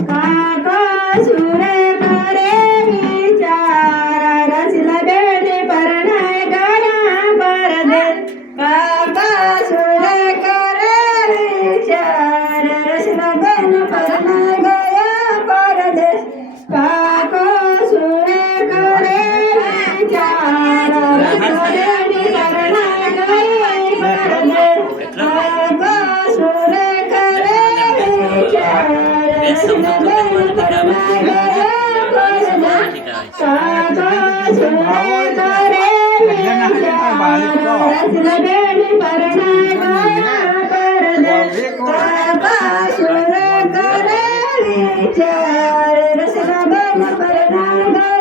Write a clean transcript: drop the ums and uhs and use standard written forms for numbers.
काका सुरे करे विचार रचला बेटे परणाय गया परदेश काका सुरे करे विचार रचला बेटे परणाय गया परदेश काका सुरे करे विचार रचला बेटे परणाय गया परदेश काका सुरे करे विचार